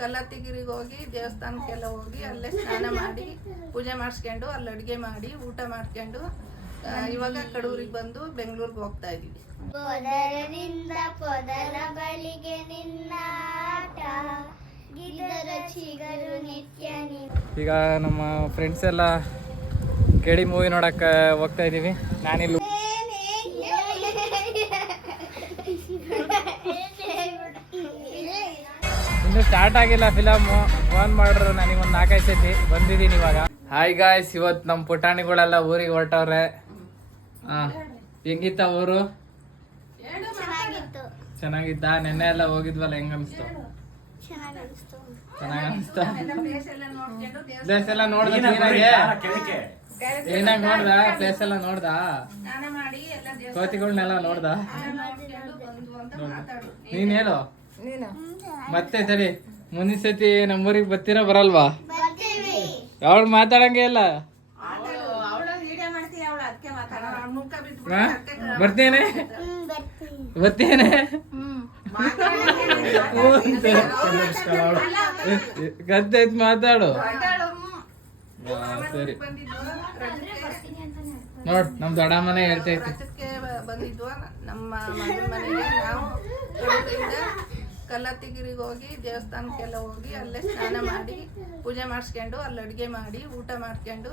ಕಲ್ಲತ್ತಿಗಿರಿಗೆ ಹೋಗಿ ದೇವಸ್ಥಾನಕ್ಕೆಲ್ಲ ಹೋಗಿ ಅಲ್ಲೇ ಸ್ನಾನ ಮಾಡಿ ಪೂಜೆ ಮಾಡಿಸ್ಕೊಂಡು ಅಲ್ಲಿ ಅಡುಗೆ ಮಾಡಿ ಊಟ ಮಾಡ್ಕೊಂಡು ಇವಾಗ ಕಡೂರಿಗೆ ಬಂದು ಬೆಂಗಳೂರಿಗೆ ಹೋಗ್ತಾ ಇದೀವಿ. ಪೊದರನಿಂದ ಪೊದರ ಬಳಿಗೆ ನಿನ್ನಾಟ ಗಿದರ ಚಿಗರು ನಿತ್ಯ. ಈಗ ನಮ್ಮ ಫ್ರೆಂಡ್ಸ್ ಎಲ್ಲ ಕೇಳಿ ಮೂವಿ ನೋಡಕ್ಕೆ ಹೋಗ್ತಾ ಇದ್ದೀವಿ. ನಾನಿಲ್ಲಿ ಇನ್ನು ಸ್ಟಾರ್ಟ್ ಆಗಿಲ್ಲ ಫಿಲಮು. ಫೋನ್ ಮಾಡ್ರು ನನಗೊಂದು 4-5 ಸತಿ ಬಂದಿದ್ದೀನಿ ಇವಾಗ. ಹಾಯ್ ಗಾಯ್ಸ್, ಇವತ್ತು ನಮ್ಮ ಪುಟಾಣಿಗಳೆಲ್ಲ ಊರಿಗೆ ಹೊರಟವ್ರೆ. ಹೆಂಗಿತ್ತ ಊರು? ಚೆನ್ನಾಗಿತ್ತ? ನೆನ್ನೆ ಎಲ್ಲ ಹೋಗಿದ್ವಲ್ಲ, ಹೆಂಗ ಅನ್ಸ್ತು? ಚೆನ್ನಾಗಿ ಅನ್ಸ್ತಾ? ಪ್ಲೇಸ್ ಎಲ್ಲ ನೋಡ್ದ? ಏನಾಗ ನೋಡ್ದ? ಪ್ಲೇಸ್ ಎಲ್ಲ ನೋಡ್ದ? ಕೋತಿಗಳನ್ನೆಲ್ಲ ನೋಡ್ದ? ನೀನ್ ಹೇಳು ಮತ್ತೆ. ಸರಿ, ಮುಂದಿನ ಸತಿ ನಮ್ಮೂರಿಗೆ ಬರ್ತೀರಾ ಬರಲ್ವಾ? ಅವಳು ಮಾತಾಡಂಗೆ ಇಲ್ಲ. ಬರ್ತೇನೆ ಬರ್ತೇನೆ. ಗದ್ದೈತ್ ಮಾತಾಡು. ಸರಿ ನೋಡ್, ನಮ್ ದೊಡ್ಡ ಮನೆ ಹೇಳ್ತೈತಿ. ಬಂದಿದ್ವ ನಮ್ಮ ಮನೆಗೆ. ನಾವು ಕಲ್ಲತ್ತಿಗಿರಿಗೆ ಹೋಗಿ ದೇವಸ್ಥಾನಕ್ಕೆಲ್ಲ ಹೋಗಿ ಅಲ್ಲೇ ಸ್ನಾನ ಮಾಡಿ ಪೂಜೆ ಮಾಡಿಸ್ಕೊಂಡು ಅಲ್ಲಿ ಅಡುಗೆ ಮಾಡಿ ಊಟ ಮಾಡ್ಕೊಂಡು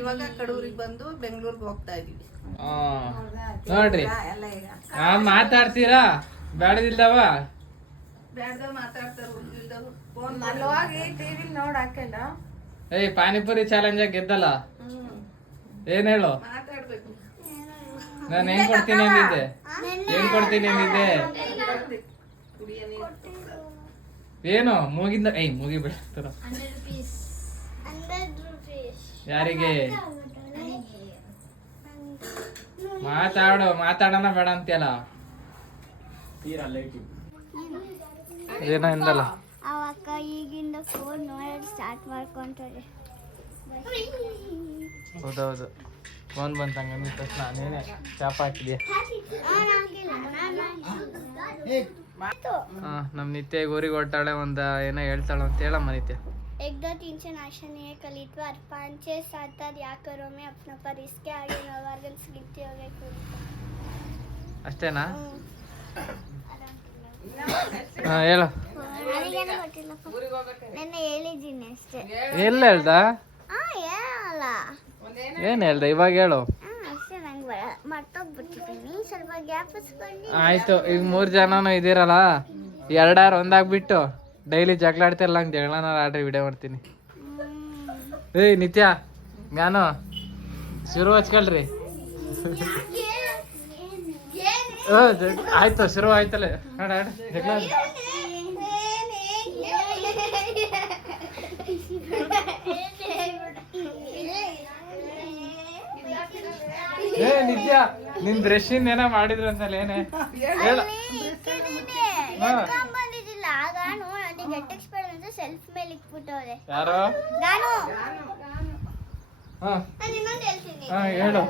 ಇವಾಗ ಕಡೂರಿಗೆ ಬಂದು ಬೆಂಗಳೂರಿಗೆ ಹೋಗ್ತಾ ಇದೀವಿ. ನೋಡ್ರಿ, ಮಾತಾಡ್ತೀರಾ? ಬ್ಯಾಡದಿಲ್ದವ ಬ್ಯಾಡ್ದವ್ ಮಾತಾಡ್ತಾರ. ಏಯ್, ಪಾನಿಪುರಿ ಚಾಲೆಂಜ್ ಗೆದ್ದಲ್ಲ, ಏನ್ ಹೇಳು? ಮಾತಾಡ್ಬೇಕು. ನಾನು ಏನ್ ಕೊಡ್ತೀನಿ ಅಂದಿದ್ದೆ? ಏನ್ ಕೊಡ್ತೀನಿ ಅಂದಿದ್ದೆ? ಏನು ಮೂಗಿಂದ? ಮೂಗಿ ಬಿಡ್ತಾರ. ಯಾರಿಗೆ? ಮಾತಾಡೋಣ ಬೇಡ ಅಂತೀಯಲ್ಲ. ಏನೋ ಎಂದಲ್ಲ. ಅವಕ್ಕ ಈಗಿಂದ ಫೋನ್ ನೋಡಿ ಸ್ಟಾರ್ಟ್ ಮಾಡ್ಕೊಂತಾರೆ. ಹೌದೌದು, ಫೋನ್ ಬಂತ ಹಂಗ ತಕ್ಷಣ ನೀನೆ ಚಾಪ ಹಾಕಿದ್ಯಾ? ನಮ್ ನಿತ್ಯ ಊರಿಗೆ ಹೊರಟಾಳೆ. ಏನೋ ಹೇಳ್ತಾಳ ಅಂತ ಹೇಳಮ್ಮ ನಿತ್ಯ. एकदा तीनशे नाशाने कलित्व अर्पांचे सातात या करो में अपना पर इसके आगे नवार्गन स्लिप्ती हो गए कुछ ಅಷ್ಟೇನಾ? ಹೇಳು. ನೆನ್ನೆ ಹೇಳಿದ್ದೀನಿ ಅಷ್ಟೇ. ಎಲ್ಲ ಹೇಳ್ದ? ಏನ್ ಹೇಳ್ದ ಇವಾಗ? ಹೇಳು. ಅಷ್ಟೇ, ನಂಗೆ ಮರ್ತೋಗ್ಬಿಟ್ಟಿದ್ದೀನಿ. ಸ್ವಲ್ಪ ಗ್ಯಾಪ್ ಇಸ್ಕೊಂಡು. ಆಯ್ತು, ಈಗ 3 ಜನನು ಇದೀರಲ್ಲ, 2 ಒಂದಾಗ್ಬಿಟ್ಟು ಡೈಲಿ ಜಗಳ ಆಡ್ತಿರಲ್ಲ, ಹಂಗೆ ಜಗಳನ ಆಡ್ರಿ, ವಿಡಿಯೋ ಮಾಡ್ತೀನಿ. ಏಯ್ ನಿತ್ಯ, ಜ್ಞಾನು, ಶುರು ಹಚ್ಕೊಳ್ರಿ. ಆಯ್ತು, ಶುರು ಆಯ್ತಲ್ಲ. ನೋಡ ಜಗಳ. ಏ ನಿತ್ಯ, ನಿನ್ ಡ್ರೆಸ್ಸಿಂದ ಏನೋ ಮಾಡಿದ್ರು ಅಂತಲ್ಲ, ಏನೇ ಹೇಳ. ಸೆಲ್ಫ್ ಮೇಲೆ ಇಟ್ಬಿಟ್ಟವ್ರೆ ಯಾರೋ. ಹೇಳು.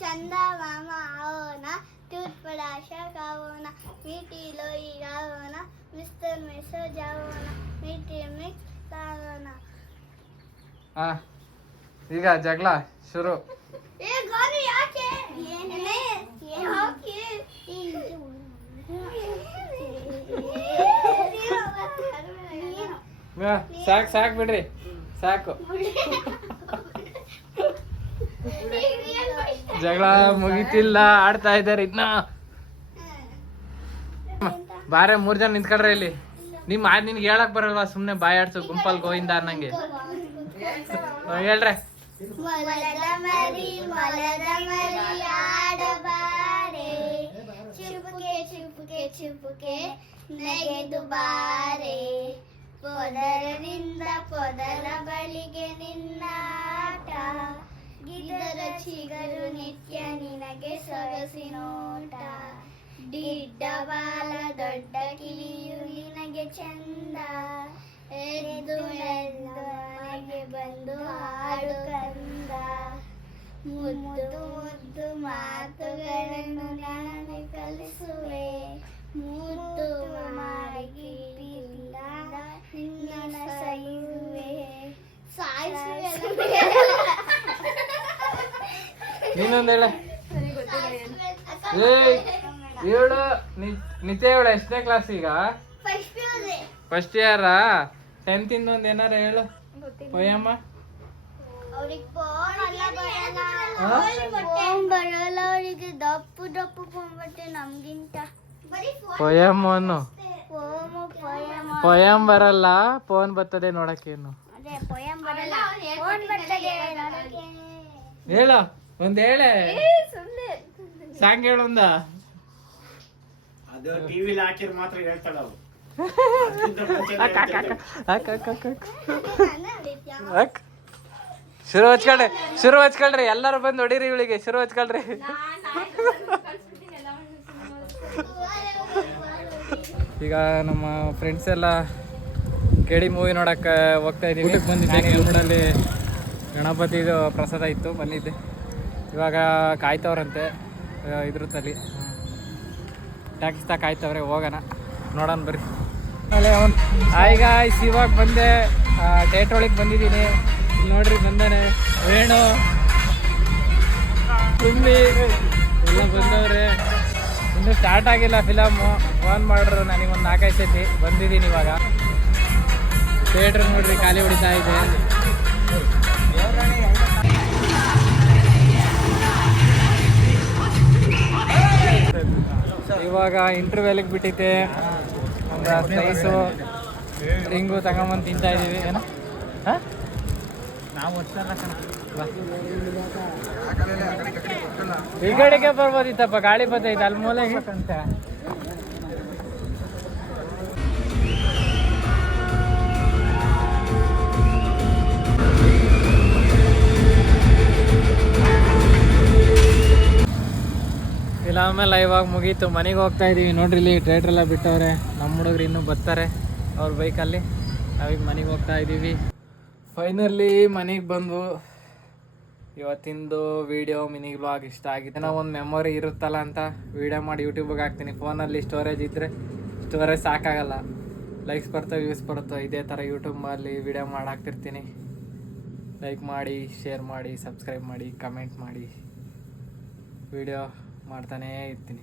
ಚಂದ ಮಾಮ ಆವೋನ, ಟೂತ್ ಪಡಾಶ ಕಾವೋನ, ಮೀಟಿ ಲೋಯಿ ಗಾವೋನ, ಮಿಸ್ಟರ್ ಮೆಸೇಜ್ ಆವೋನ, ಮೀಟಿ ಮಿಕ್ಸ್ ತಾವೋನ. ಈಗ ಜಗಳ ಶುರು. ಯಾಕೆ ಸಾಕ್ ಬಿಡ್ರಿ, ಸಾಕು. ಜಗಳ ಮುಗಿತಿಲ್ಲ, ಆಡ್ತಾ ಇದಾರೆ ಇನ್ನ. ಬಾರೆ 3 ಜನ ನಿಂತ್ಕೊಳ್ರಿ ಇಲ್ಲಿ. ನಿನ್ಗೆ ಹೇಳಕ್ ಬರಲ್ವಾ? ಸುಮ್ನೆ ಬಾಯ್ ಆಡ್ಸು, ಗುಂಪಲ್ ಗೋವಿಂದ ಅನ್ನಂಗೆ. ಹೇಳ್ರೆ. ಮೊಲದ ಮರಿ ಆಡಬಾರೆ, ಚುಪುಕೆ ಚುಪುಕೆ ಚುಪುಕೆ ನೆಗೆದು ಬಾರೆ, ಪೊದರನಿಂದ ಪೊದರ ಬಳಿಗೆ ನಿನ್ನಾಟ ಗಿದರ ಚಿಗರು ನಿತ್ಯ ನಿನಗೆ ಸೊಗಸಿನೋಟ, ದಿಡ್ಡ ಬಾಲ ದೊಡ್ಡ ಕಿವಿಯು ನಿನಗೆ ಚಂದ, ಎದ್ದು ಮನೆಗೆ ಬಂದು ಹಾಡು ಕಂದ, ಮುದ್ದು ಮುದ್ದು ಮಾತುಗಳನ್ನು ನಾನು ಕಲಿಸುವೆ, ಮುದ್ದು ಮಾಡಿ ನೀನೊಂದು ಹೇಳ. ಏಯ್ ಹೇಳು. ನಿತ್ಯ ಹೇಳು, ಎಷ್ಟನೇ ಕ್ಲಾಸ್ ಈಗ? ಫಸ್ಟ್ ಇಯರಾ? 10th ಇಂದ ಒಂದು ಏನಾರ ಹೇಳು ಪೋಯಮ್ಮ. ಬರಲ್ಲ ಅವರಿಗೆ, ದಪ್ಪು ದಪ್ಪು ಫೋನ್ ಬರ್ತೇ ನಮ್ಗಿಂತ. ಪೋಯಮ್ ಅನ್ನು. ಪೋಯಮ್ ಬರಲ್ಲ, ಫೋನ್ ಬರ್ತದೆ ನೋಡಕ್ಕೇನು. ಹೇಳು ಒಂದ್ ಹೇಳೆ, ಸಾಂಗ್ ಹೇಳೊಂದ. ಅದು ಟಿವಿಲಿ ಹಾಕಿರ್ ಮಾತ್ರ ಹೇಳ್ತಾಳ ಅವು. ಶುರು ಹಚ್ಕೊಳ್ರಿ ಎಲ್ಲಾರು ಬಂದು ಹೊಡೀರಿ ಇವಳಿಗೆ. ಶುರು ಹಚ್ಕೊಳ್ರಿ. ಈಗ ನಮ್ಮ ಫ್ರೆಂಡ್ಸ್ ಎಲ್ಲ ಕೇಳಿ ಮೂವಿ ನೋಡಕ್ಕೆ ಹೋಗ್ತಾ ಇದ್ದೀವಿ. ಬಂದಿದ್ದೆ ಕೆಲ್ಮಡಲ್ಲಿ ಗಣಪತಿದು ಪ್ರಸಾದ ಇತ್ತು, ಬಂದಿದ್ದೆ. ಇವಾಗ ಕಾಯ್ತವ್ರಂತೆ ಇದ್ರ ತಲೆ ಟ್ಯಾಕ್ಸ್ ತಾ ಕಾಯ್ತವ್ರೆ, ಹೋಗೋಣ ನೋಡೋಣ ಬರ್ರಿ. ಆಮೇಲೆ ಈಗ ಇವಾಗ ಬಂದೆ, ಥಿಯೇಟ್ರ್ ಒಳಗೆ ಬಂದಿದ್ದೀನಿ. ಇಲ್ಲಿ ನೋಡ್ರಿ ಬಂದಾನೆ ವೇಣು, ತುಂಬಿ ಎಲ್ಲ ಬಂದವ್ರೆ. ಇನ್ನೂ ಸ್ಟಾರ್ಟ್ ಆಗಿಲ್ಲ ಫಿಲಮು. ಫೋನ್ ಮಾಡ್ರು ನನಗೊಂದು 4-5 ಸತಿ. ಬಂದಿದ್ದೀನಿ ಇವಾಗ. ಥಿಯೇಟ್ರ್ ನೋಡ್ರಿ ಖಾಲಿ ಹೊಡಿತಾ ಇದೆ. ಇವಾಗ ಇಂಟರ್ವ್ಯೂಲಿಗೆ ಬಿಟ್ಟಿದ್ದೆ. ಒಂದು ಸ್ಲೈಸು ರಿಂಗು ತಗೊಂಬಂದು ತಿಂತಾ ಇದ್ದೀವಿ. ಏನು ನಾವು ಈ ಕಡೆಗೆ ಬರ್ಬೋದಿತ್ತಪ್ಪ, ಗಾಳಿ ಬರ್ತೈತೆ ಅಲ್ಲಿ ಮೂಲೆಗೆ ಅಂತ. ಫಿಲಮೆಲ್ಲ ಇವಾಗ ಮುಗೀತು, ಮನೆಗೆ ಹೋಗ್ತಾ ಇದ್ದೀವಿ. ನೋಡ್ರಿ ಇಲ್ಲಿ ಥಿಯೇಟ್ರೆಲ್ಲ ಬಿಟ್ಟವ್ರೆ. ನಮ್ಮ ಹುಡುಗರು ಇನ್ನೂ ಬರ್ತಾರೆ ಅವ್ರ ಬೈಕಲ್ಲಿ. ನಾವೀಗ ಮನೆಗೆ ಹೋಗ್ತಾ ಇದ್ದೀವಿ. ಫೈನಲಿ ಮನೆಗೆ ಬಂದು ಇವತ್ತಿಂದು ವೀಡಿಯೋ ಮಿನಿ ವ್ಲಾಗ್ ಇಷ್ಟ ಆಗಿದೆ. ಏನೋ ಒಂದು ಮೆಮೊರಿ ಇರುತ್ತಲ್ಲ ಅಂತ ವೀಡಿಯೋ ಮಾಡಿ ಯೂಟ್ಯೂಬಿಗೆ ಹಾಕ್ತೀನಿ. ಫೋನಲ್ಲಿ ಸ್ಟೋರೇಜ್ ಇದ್ದರೆ ಸ್ಟೋರೇಜ್ ಸಾಕಾಗಲ್ಲ, ಲೈಕ್ಸ್ ಬರ್ತವೆ, ವ್ಯೂಸ್ ಬರುತ್ತೋ. ಇದೇ ಥರ ಯೂಟ್ಯೂಬಲ್ಲಿ ವೀಡಿಯೋ ಮಾಡಿ ಹಾಕ್ತಿರ್ತೀನಿ. ಲೈಕ್ ಮಾಡಿ, ಶೇರ್ ಮಾಡಿ, ಸಬ್ಸ್ಕ್ರೈಬ್ ಮಾಡಿ, ಕಮೆಂಟ್ ಮಾಡಿ, ವೀಡಿಯೋ ಮಾಡ್ತಾನೇ ಇರ್ತೀನಿ.